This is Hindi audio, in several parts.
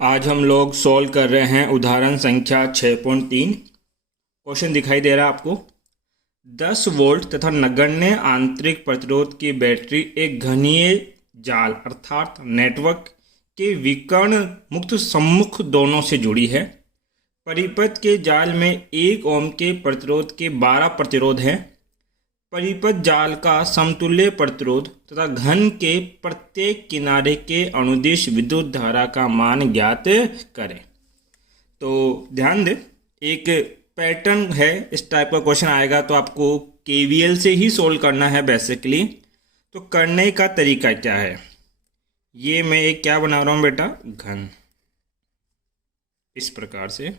आज हम लोग सॉल्व कर रहे हैं उदाहरण संख्या 6.3। क्वेश्चन दिखाई दे रहा है आपको। 10 वोल्ट तथा नगण्य आंतरिक प्रतिरोध की बैटरी एक घनीय जाल अर्थात नेटवर्क के विकर्ण मुक्त सम्मुख दोनों से जुड़ी है। परिपथ के जाल में 1 ओम के प्रतिरोध के 12 प्रतिरोध हैं। परिपथ जाल का समतुल्य प्रतिरोध तथा घन के प्रत्येक किनारे के अनुदिश विद्युत धारा का मान ज्ञात करें। तो ध्यान दें, एक पैटर्न है, इस टाइप का क्वेश्चन आएगा तो आपको केवीएल से ही सोल्व करना है बेसिकली। तो करने का तरीका क्या है, ये मैं एक क्या बना रहा हूँ बेटा, घन, इस प्रकार से।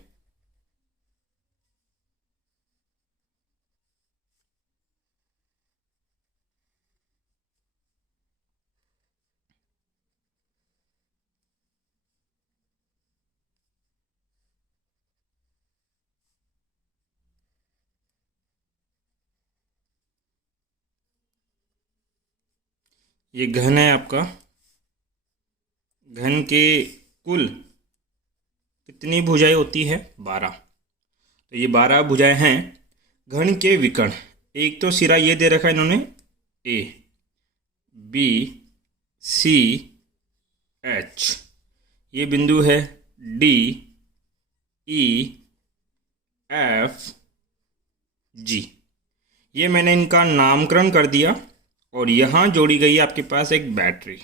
ये घन है आपका। घन के कुल कितनी भुजाएं होती है, 12। तो ये 12 भुजाएं हैं। घन के विकर्ण, एक तो सिरा ये दे रखा है इन्होंने, ए बी सी एच, ये बिंदु है डी ई एफ जी। ये मैंने इनका नामकरण कर दिया और यहाँ जोड़ी गई है आपके पास एक बैटरी।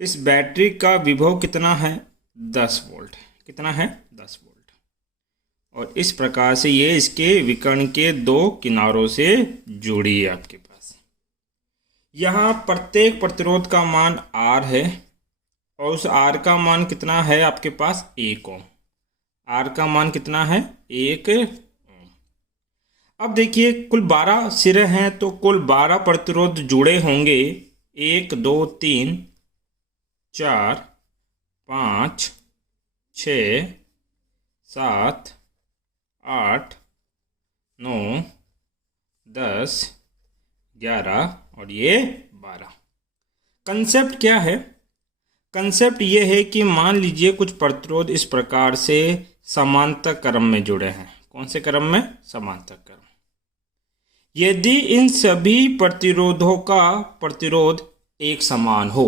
इस बैटरी का विभव कितना है, 10 वोल्ट। कितना है, 10 वोल्ट। और इस प्रकार से ये इसके विकर्ण के 2 किनारों से जुड़ी है आपके पास। यहाँ प्रत्येक प्रतिरोध का मान R है और उस R का मान कितना है आपके पास, 1 ओम। R का मान कितना है, 1 ओम। अब देखिए कुल 12 सिरे हैं तो कुल 12 प्रतिरोध जुड़े होंगे। 1 2 3 4 5 6 7 8 9 10 11 और ये 12। कंसेप्ट क्या है, कंसेप्ट ये है कि मान लीजिए कुछ प्रतिरोध इस प्रकार से समांतर क्रम में जुड़े हैं। कौन से क्रम में, समांतर क्रम। यदि इन सभी प्रतिरोधों का प्रतिरोध एक समान हो,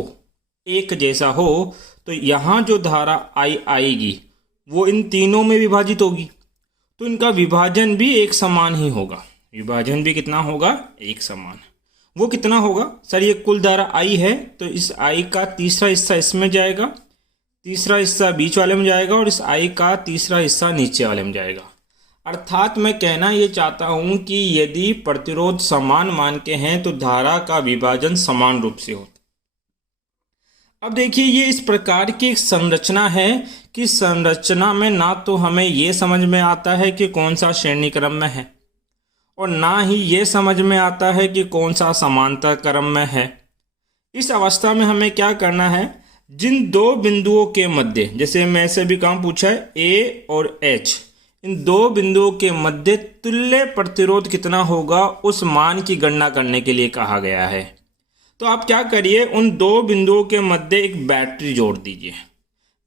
एक जैसा हो, तो यहाँ जो धारा आई आएगी वो इन तीनों में विभाजित होगी, तो इनका विभाजन भी एक समान ही होगा। विभाजन भी कितना होगा, एक समान। वो कितना होगा सर, ये कुल धारा आई है तो इस आई का तीसरा हिस्सा इसमें जाएगा, तीसरा हिस्सा बीच वाले में जाएगा और इस आई का तीसरा हिस्सा नीचे वाले में जाएगा। अर्थात मैं कहना ये चाहता हूँ कि यदि प्रतिरोध समान मान के हैं तो धारा का विभाजन समान रूप से होता। अब देखिए ये इस प्रकार की एक संरचना है कि संरचना में ना तो हमें ये समझ में आता है कि कौन सा श्रेणी क्रम में है और ना ही ये समझ में आता है कि कौन सा समांतर क्रम में है। इस अवस्था में हमें क्या करना है, जिन 2 बिंदुओं के मध्य, जैसे मैं से भी काम पूछा है ए और एच, इन 2 बिंदुओं के मध्य तुल्य प्रतिरोध कितना होगा उस मान की गणना करने के लिए कहा गया है। तो आप क्या करिए, उन 2 बिंदुओं के मध्य एक बैटरी जोड़ दीजिए।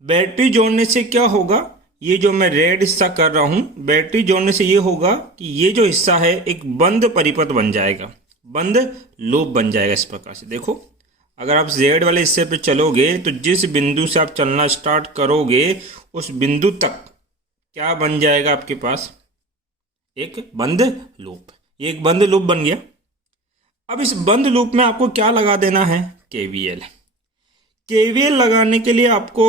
बैटरी जोड़ने से क्या होगा, ये जो मैं रेड हिस्सा कर रहा हूँ, बैटरी जोड़ने से ये होगा कि ये जो हिस्सा है एक बंद परिपथ बन जाएगा, बंद लूप बन जाएगा। इस प्रकार से देखो, अगर आप जेड वाले हिस्से पे चलोगे तो जिस बिंदु से आप चलना स्टार्ट करोगे उस बिंदु तक क्या बन जाएगा आपके पास, एक बंद लूप। ये एक बंद लूप बन गया। अब इस बंद लूप में आपको क्या लगा देना है, केवीएल। केवीएल लगाने के लिए आपको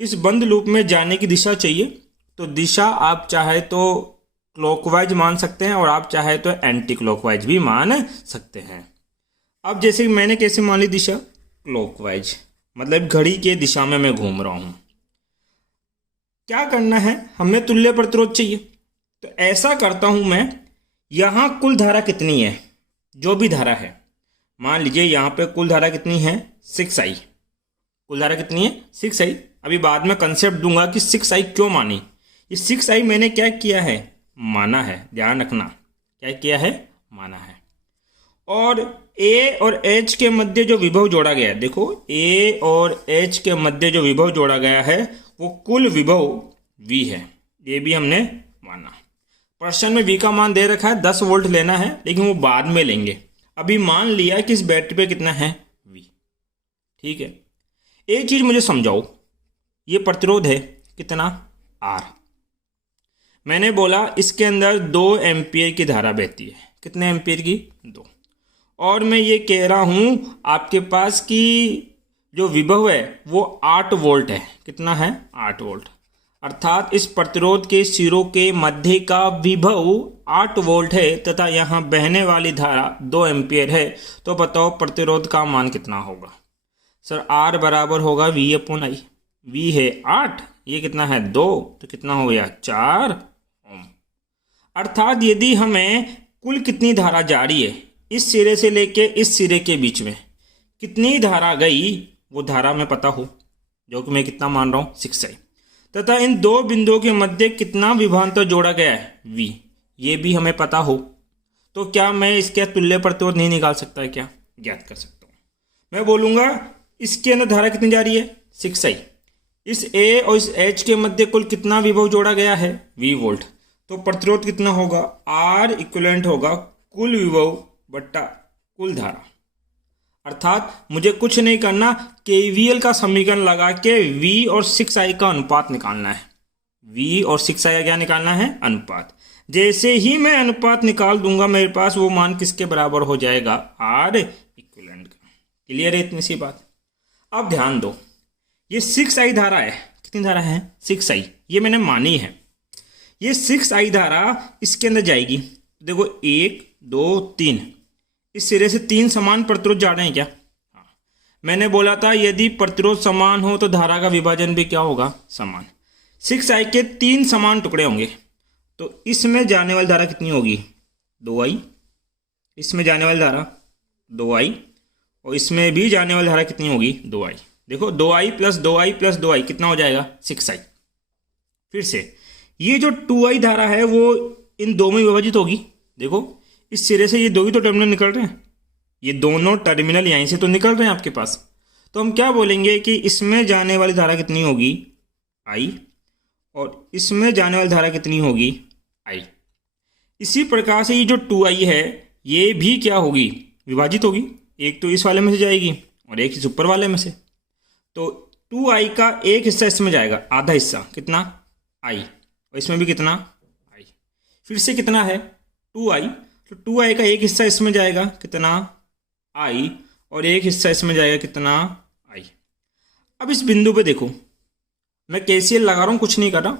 इस बंद लूप में जाने की दिशा चाहिए। तो दिशा आप चाहे तो क्लॉकवाइज मान सकते हैं और आप चाहे तो एंटी क्लॉकवाइज भी मान सकते हैं। अब जैसे मैंने कैसे मान ली दिशा, क्लॉकवाइज, मतलब घड़ी के दिशा में मैं घूम रहा हूं। क्या करना है, हमें तुल्य प्रतिरोध चाहिए। तो ऐसा करता हूं मैं, यहां कुल धारा कितनी है, जो भी धारा है, मान लीजिए यहाँ पे कुल धारा कितनी है, 6I। कुल धारा कितनी है, 6I। अभी बाद में कंसेप्ट दूंगा कि 6I क्यों मानी। ये 6I मैंने क्या किया है, माना है, ध्यान रखना, क्या किया है, माना है। और ए और एच के मध्य जो विभव जोड़ा गया है, देखो ए और एच के मध्य जो विभव जोड़ा गया है वो कुल विभव V है, ये भी हमने माना। प्रश्न में V का मान दे रखा है 10 वोल्ट लेना है, लेकिन वो बाद में लेंगे। अभी मान लिया कि इस बैटरी पे कितना है V, ठीक है। एक चीज मुझे समझाओ, ये प्रतिरोध है कितना R, मैंने बोला इसके अंदर 2 एम्पियर की धारा बहती है, कितने एम्पियर की 2, और मैं ये कह रहा हूं आपके पास कि जो विभव है वो 8 वोल्ट है, कितना है 8 वोल्ट, अर्थात इस प्रतिरोध के सिरों के मध्य का विभव 8 वोल्ट है तथा यहाँ बहने वाली धारा 2 एम्पियर है। तो बताओ प्रतिरोध का मान कितना होगा। सर R बराबर होगा V/I, V है 8, ये कितना है 2, तो कितना हो गया 4 ओम। अर्थात यदि हमें कुल कितनी धारा जा रही है, इस सिरे से लेके इस सिरे के बीच में कितनी धारा गई वो धारा में पता हो, जो कि मैं कितना मान रहा हूँ 6I, तथा इन 2 बिंदुओं के मध्य कितना विभवांतर जोड़ा गया है V, ये भी हमें पता हो, तो क्या मैं इसके तुल्य प्रतिरोध नहीं निकाल सकता है, क्या ज्ञात कर सकता हूँ। मैं बोलूँगा इसके अंदर धारा कितनी जा रही है 6I, इस A और इस H के मध्य कुल कितना विभव जोड़ा गया है V वोल्ट, तो प्रतिरोध कितना होगा R इक्विवेलेंट होगा कुल विभव बट्टा कुल धारा। अर्थात मुझे कुछ नहीं करना, KVL का समीकरण लगा के V और 6I का अनुपात निकालना है, V और 6I का क्या निकालना है अनुपात। जैसे ही मैं अनुपात निकाल दूंगा मेरे पास वो मान किसके बराबर हो जाएगा R इक्विवेलेंट का। क्लियर है इतनी सी बात। अब ध्यान दो, ये 6I धारा है, कितनी धारा है 6I, ये मैंने मानी है। ये 6I धारा इसके अंदर जाएगी, देखो 1 2 3, इस सिरे से 3 समान प्रतिरोध जा रहे हैं क्या। हाँ, मैंने बोला था यदि प्रतिरोध समान हो तो धारा का विभाजन भी क्या होगा समान। 6I के 3 समान टुकड़े होंगे, तो इसमें जाने वाली धारा कितनी होगी 2I, इसमें जाने वाली धारा 2I, और इसमें भी जाने वाली धारा कितनी होगी 2I। देखो 2I plus 2I plus 2I कितना हो जाएगा 6I। फिर से ये जो 2I धारा है वो इन 2 में विभाजित होगी, देखो इस सिरे से ये 2 ही तो टर्मिनल निकल रहे हैं, ये दोनों टर्मिनल यहीं से तो निकल रहे हैं आपके पास, तो हम क्या बोलेंगे कि इसमें जाने वाली धारा कितनी होगी I, और इसमें जाने वाली धारा कितनी होगी I। इसी प्रकार से ये जो 2I है ये भी क्या होगी विभाजित होगी, एक तो इस वाले में से जाएगी और एक इस ऊपर वाले में से, तो 2I का एक हिस्सा इसमें जाएगा, आधा हिस्सा कितना I, और इसमें भी कितना I। फिर से कितना है 2I, तो 2I का एक हिस्सा इसमें जाएगा कितना I, और एक हिस्सा इसमें जाएगा कितना I। अब इस बिंदु पे देखो मैं KCL लगा रहा हूँ, कुछ नहीं कर रहा,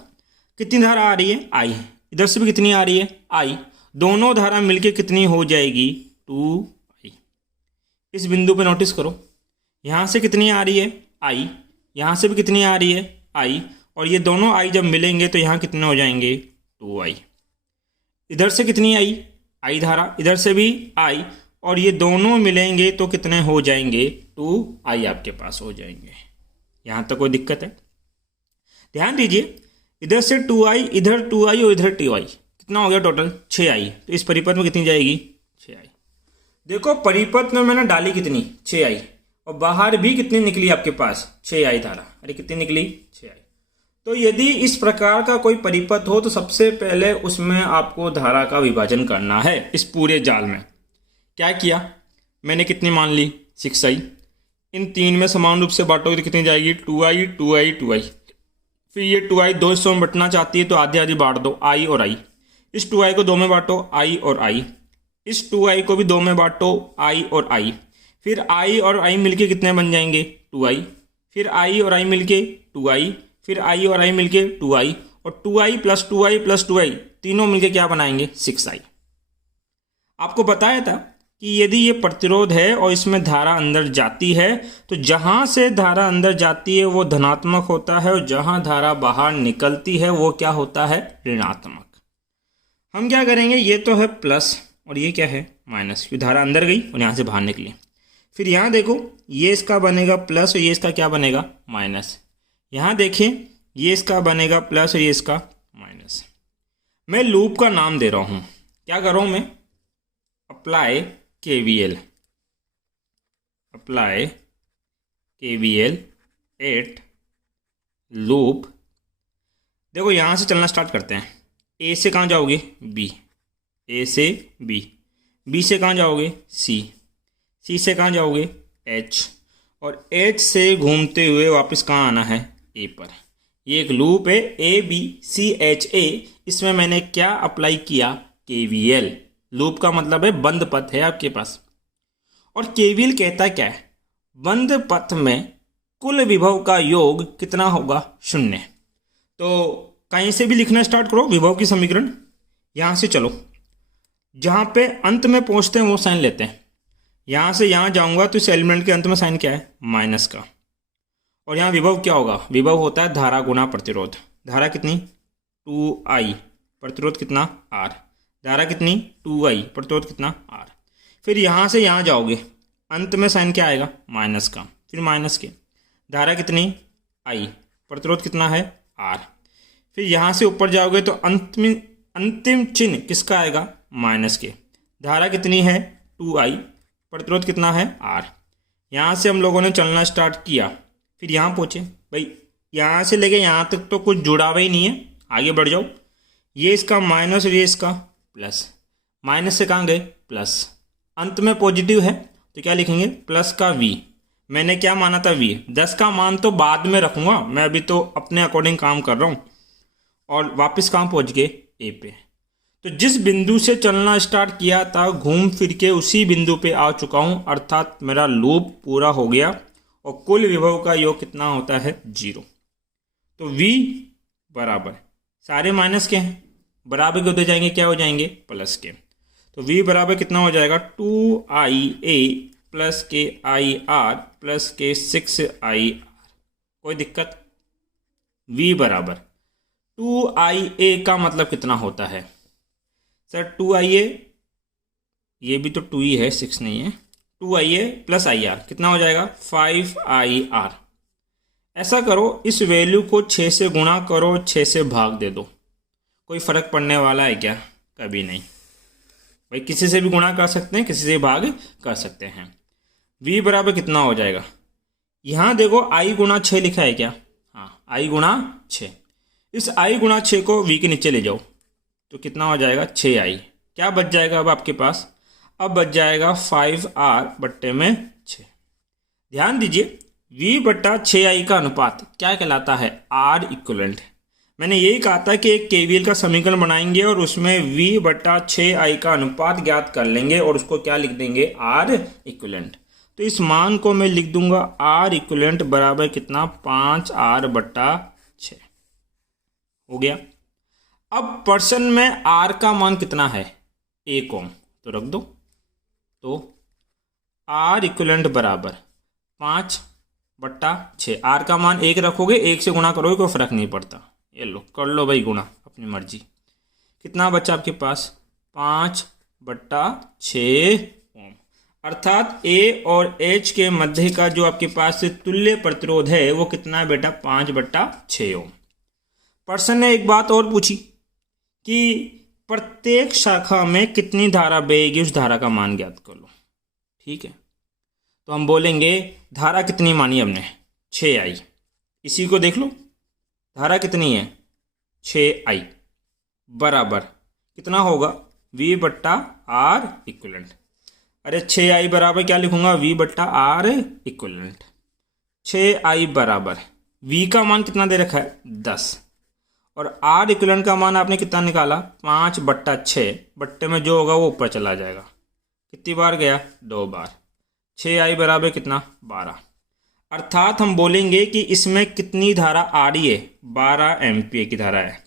कितनी धारा आ रही है I, इधर से भी कितनी आ रही है I, दोनों धारा मिलके कितनी हो जाएगी 2I। इस बिंदु पे नोटिस करो, यहाँ से कितनी आ रही है I, यहाँ से भी कितनी आ रही है I, और ये दोनों I जब मिलेंगे तो यहाँ कितने हो जाएंगे 2I। इधर से कितनी आई I धारा, इधर से भी I, और ये दोनों मिलेंगे तो कितने हो जाएंगे 2I आपके पास हो जाएंगे। यहाँ तक कोई दिक्कत है। ध्यान दीजिए, इधर से 2I, इधर 2I और इधर 2I, कितना हो गया टोटल 6I। तो इस परिपथ में कितनी जाएगी 6I। देखो परिपथ में मैंने डाली कितनी 6I, और बाहर भी कितनी निकली आपके पास 6I धारा, अरे कितनी निकली 6I। तो यदि इस प्रकार का कोई परिपथ हो तो सबसे पहले उसमें आपको धारा का विभाजन करना है। इस पूरे जाल में क्या किया मैंने, कितनी मान ली 6I, इन 3 में समान रूप से बांटोगे तो कितनी जाएगी 2I 2I 2I। फिर ये 2I 2 हिस्सों में बंटना चाहती है तो आधी आधी बांट दो I और I। इस 2I को 2 में बांटो I और I, इस 2I को भी 2 में बांटो I और I। फिर I और I मिलके कितने बन जाएंगे 2I, फिर I और I मिलके 2I, फिर I और I मिलके 2I, और 2I plus 2I plus 2I तीनों मिलके क्या बनाएंगे 6I। आपको बताया था कि यदि ये प्रतिरोध है और इसमें धारा अंदर जाती है तो जहां से धारा अंदर जाती है वो धनात्मक होता है, और जहां धारा बाहर निकलती है वो क्या होता है ऋणात्मक। हम क्या करेंगे, ये तो है प्लस और ये क्या है माइनस, ये धारा अंदर गई और यहाँ से बाहर निकली। फिर यहाँ देखो ये इसका बनेगा प्लस और ये इसका क्या बनेगा माइनस। यहाँ देखें ये इसका बनेगा प्लस और ये इसका माइनस। मैं लूप का नाम दे रहा हूँ, क्या कर रहा हूँ मैं, apply KVL। Apply KVL at loop. देखो यहाँ से चलना स्टार्ट करते हैं। ए से कहाँ जाओगे? बी। ए से बी। बी से कहाँ जाओगे? सी। सी से कहाँ जाओगे? एच। और एच से घूमते हुए वापस कहाँ आना है? ए पर। ये एक लूप है ABCHA। इसमें मैंने क्या अप्लाई किया? KVL। लूप का मतलब है बंद पथ है आपके पास। और KVL कहता क्या है? बंद पथ में कुल विभव का योग कितना होगा? 0। तो कहीं से भी लिखना स्टार्ट करो विभव की समीकरण। यहाँ से चलो, जहाँ पे अंत में पहुँचते हैं वो साइन लेते हैं। यहाँ से यहाँ जाऊँगा तो इस एलिमेंट के अंत में साइन क्या है? माइनस का। और यहाँ विभव क्या होगा? विभव होता है धारा गुना प्रतिरोध। धारा कितनी? 2I। प्रतिरोध कितना? R। धारा कितनी? 2I। प्रतिरोध कितना? R। फिर यहाँ से यहाँ जाओगे, अंत में साइन क्या आएगा? माइनस का। फिर माइनस के। धारा कितनी? I। प्रतिरोध कितना है? R। फिर यहाँ से ऊपर जाओगे तो अंतिम चिन्ह किसका आएगा? माइनस के। धारा कितनी है? 2I। प्रतिरोध कितना है? R। यहाँ से हम लोगों ने चलना स्टार्ट किया, फिर यहाँ पहुँचे। भाई यहाँ से लेके यहाँ तक तो कुछ जुड़ा हुआ ही नहीं है, आगे बढ़ जाओ। ये इसका माइनस और ये इसका प्लस। माइनस से कहाँ गए? प्लस। अंत में पॉजिटिव है तो क्या लिखेंगे? प्लस का V। मैंने क्या माना था? V। 10 का मान तो बाद में रखूँगा, मैं अभी तो अपने अकॉर्डिंग काम कर रहा हूँ। और वापस कहाँ पहुँच गए? A पे। तो जिस बिंदु से चलना स्टार्ट किया था घूम फिर के उसी बिंदु पे आ चुका हूँ, अर्थात मेरा लूप पूरा हो गया। और कुल विभव का योग कितना होता है? 0। तो V बराबर, सारे माइनस के हैं, बराबर के होते जाएंगे, क्या हो जाएंगे? प्लस के। तो V बराबर कितना हो जाएगा? 2IA प्लस KIR प्लस के 6IR। कोई दिक्कत? V बराबर 2IA का मतलब कितना होता है? सर 2IA, ये भी तो 2 ही है, 6 नहीं है। 2IA प्लस IR कितना हो जाएगा? 5IR। ऐसा करो, इस वैल्यू को 6 से गुणा करो, 6 से भाग दे दो। कोई फ़र्क पड़ने वाला है क्या? कभी नहीं। भाई किसी से भी गुणा कर सकते हैं, किसी से भाग कर सकते हैं। V बराबर कितना हो जाएगा? यहाँ देखो I गुणा 6 लिखा है क्या? हाँ, I गुणा 6। इस I गुणा 6 को V के नीचे ले जाओ तो कितना हो जाएगा? 6I। क्या बच जाएगा अब आपके पास? अब बच जाएगा 5R बट्टे में 6। ध्यान दीजिए, V बट्टा 6I का अनुपात क्या कहलाता है? R equivalent. मैंने यही कहा था कि एक KVL का समीकरण बनाएंगे और उसमें V बट्टा 6I का अनुपात ज्ञात कर लेंगे और उसको क्या लिख देंगे? R equivalent. तो इस मान को मैं लिख दूंगा R इक्वलेंट बराबर कितना? 5R बट्टा 6। हो गया। अब पर्सन में R का मान कितना है? 1 ओम, तो रख दो। तो R इक्वलेंट बराबर 5 बट्टा 6। R का मान 1 रखोगे, 1 से गुणा करोगे, कोई फर्क नहीं पड़ता। ये लो, कर लो भाई गुणा अपनी मर्जी। कितना बचा आपके पास? 5 बट्टा 6 ओम। अर्थात A और H के मध्य का जो आपके पास तुल्य प्रतिरोध है वो कितना है बेटा? 5 बट्टा 6 ओम। पर्सन ने एक बात और पूछी कि प्रत्येक शाखा में कितनी धारा बहेगी, उस धारा का मान ज्ञात कर लो। ठीक है, तो हम बोलेंगे धारा कितनी मानी हमने? 6I। इसी को देख लो, धारा कितनी है? 6I बराबर कितना होगा? V बट्टा R इक्वलेंट। अरे 6I बराबर क्या लिखूंगा? V बट्टा R इक्वलेंट। 6I बराबर V का मान कितना दे रखा है? 10। और R इक्वलेंट का मान आपने कितना निकाला? 5 बट्टा 6। बट्टे में जो होगा वो ऊपर चला जाएगा। कितनी बार गया? 2 बार। 6I बराबर कितना? 12। अर्थात हम बोलेंगे कि इसमें कितनी धारा आ रही है? 12 एम्पियर की धारा है।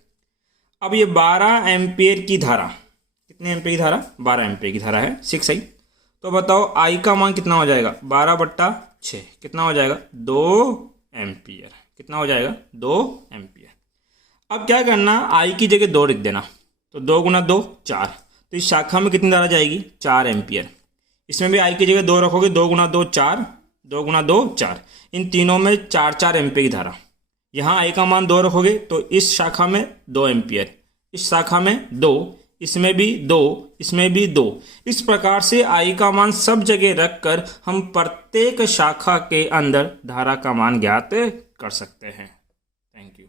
अब ये 12 एम्पियर की धारा, कितने एम्पियर की धारा? 12 एम्पियर की धारा है, 6I। तो बताओ I का मान कितना हो जाएगा? 12 बट्टा 6 कितना हो जाएगा? 2 एम्पियर। कितना हो जाएगा? 2 एम्पियर। अब क्या करना? I की जगह 2 लिख देना। तो 2 गुना 2 4। तो इस शाखा में कितनी धारा जाएगी? 4 एम्पियर। इसमें भी I की जगह 2 रखोगे, 2 गुना 2 4, 2 गुना 2 4। इन तीनों में 4 एम्पियर की धारा। यहाँ I का मान 2 रखोगे तो इस शाखा में 2 एम्पियर, इस शाखा में 2, इसमें भी 2, इसमें भी 2। इस प्रकार से I का मान सब जगह रखकर हम प्रत्येक शाखा के अंदर धारा का मान ज्ञात कर सकते हैं। Thank you.